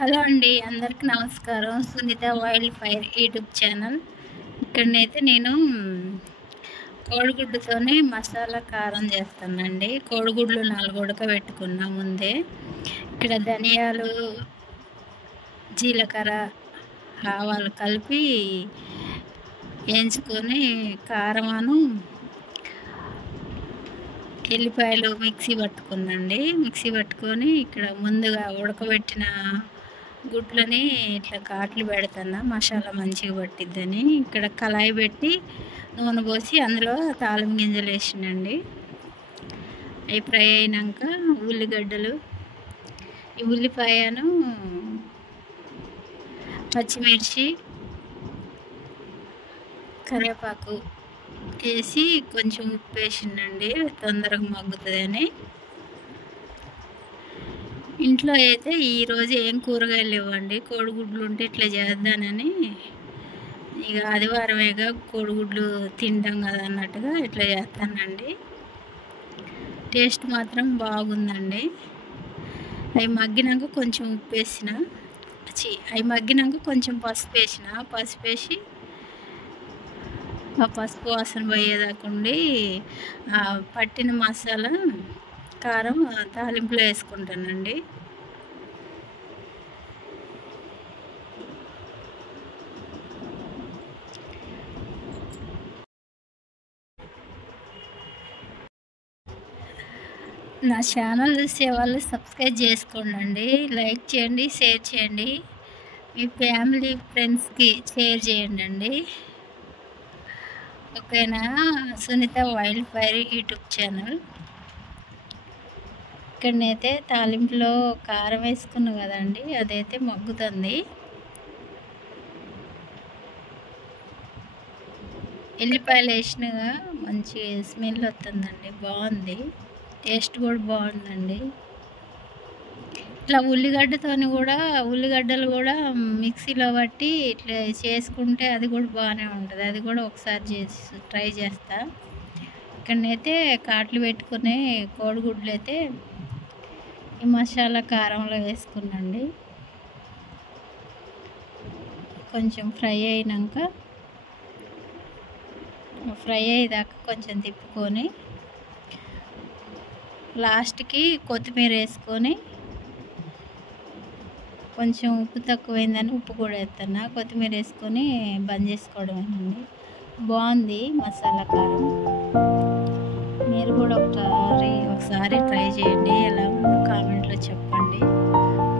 Hello అండి, అందరికి నమస్కారం. Sunitha wild fire YouTube channel. ఇక్కడనైతే నేను కోడిగుడ్డుతోనే మసాలా కారం చేస్తానండి. కోడిగుడ్లు 4 ఉడకబెట్టుకున్నా ముందే. ఇక్కడ ధనియాలు, జీలకర్ర, ఆవాలు కలిపి వేయించుకొని కారమాను ఎల్లిపాయలు మిక్సీ పట్టుకుందండి. మిక్సీ పట్టుకొని ఇక్కడ ముందుగా ఉడకబెట్టిన గుడ్లని ఇట్లా కాట్లు పెడుతున్నా, మసాలా మంచిగా పట్టిద్దని. ఇక్కడ కళాయి పెట్టి నూనె పోసి అందులో తాలింపు గింజలు వేసినండి. అవి ఫ్రై అయినాక ఉల్లిగడ్డలు, ఈ ఉల్లిపాయను, పచ్చిమిర్చి, కరివేపాకు వేసి కొంచెం ఉప్పు వేసిందండి, తొందరగా మగ్గుతుందని. ఇంట్లో అయితే ఈరోజు ఏం కూరగాయలు ఇవ్వండి, కోడిగుడ్లు ఉంటే ఇట్లా చేద్దానని, ఇక ఆదివారమేగా కోడిగుడ్లు తింటాం కదా అన్నట్టుగా ఇట్లా చేస్తానండి. టేస్ట్ మాత్రం బాగుందండి. అవి మగ్గినాక కొంచెం ఉప్పు వేసిన, అవి మగ్గినాక కొంచెం పసుపు వేసిన, పసుపు వేసి ఆ పసుపు వాసన పోయేదాకుండి పట్టిన మసాలా కారం తాలింపులో వేసుకుంటానండి. నా ఛానల్ చూసే వాళ్ళు సబ్స్క్రైబ్ చేసుకోండి, లైక్ చేయండి, షేర్ చేయండి, మీ ఫ్యామిలీ ఫ్రెండ్స్కి షేర్ చేయండి అండి. ఓకేనా? Sunitha wild fire YouTube channel. ఇక్కడనైతే తాలింపులో కారం వేసుకున్నాం కదండి, అదైతే మగ్గుతుంది. ఎల్లిపాయలు వేసినగా మంచి స్మెల్ వస్తుందండి, బాగుంది. టేస్ట్ కూడా బాగుందండి. ఇట్లా ఉల్లిగడ్డలు కూడా మిక్సీలో బట్టి ఇట్లా చేసుకుంటే అది కూడా బాగానే ఉంటుంది. అది కూడా ఒకసారి ట్రై చేస్తా. ఇక్కడనైతే కాట్లు పెట్టుకునే కోడిగుడ్లు అయితే ఈ మసాలా కారంలో వేసుకున్నాండి. కొంచెం ఫ్రై అయ్యేదాకా కొంచెం తిప్పుకొని లాస్ట్కి కొత్తిమీర వేసుకొని, కొంచెం ఉప్పు తక్కువైందని ఉప్పు కూడా వేస్తున్నా, కొత్తిమీర వేసుకొని బంద్ చేసుకోవడమేనండి. బాగుంది మసాలా కారం. మీరు కూడా ఒకసారి ట్రై చేయండి, ఎలా ఉందో కామెంట్లో చెప్పండి.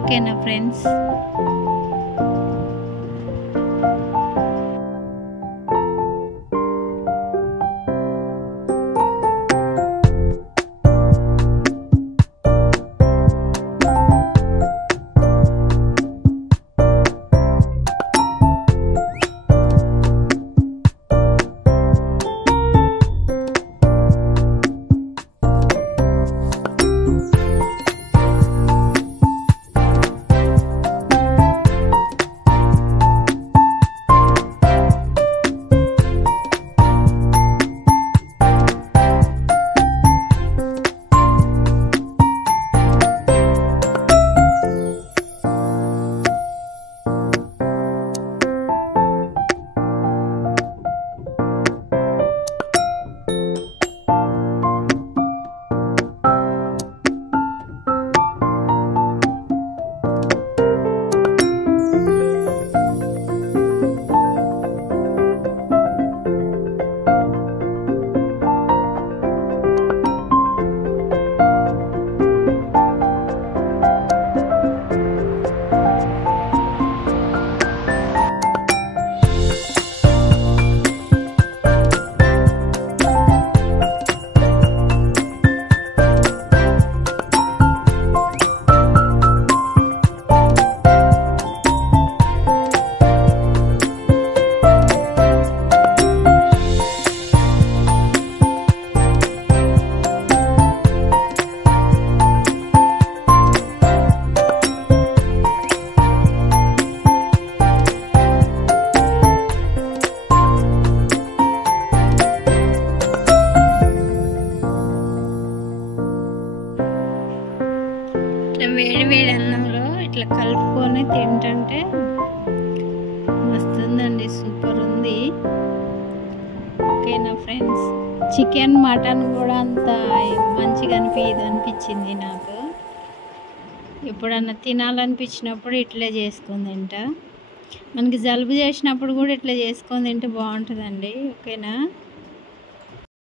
ఓకేనా ఫ్రెండ్స్? ఇట్లా కలుపుకొని తింటుంటే వస్తుందండి, సూపర్ ఉంది. ఓకేనా ఫ్రెండ్స్, చికెన్ మటన్ కూడా అంత మంచిగా అనిపించింది నాకు. ఎప్పుడన్నా తినాలనిపించినప్పుడు ఇట్లే చేసుకొని తింటా. మనకి జలుబు చేసినప్పుడు కూడా ఇట్లా చేసుకొని తింటే బాగుంటుందండి. ఓకేనా.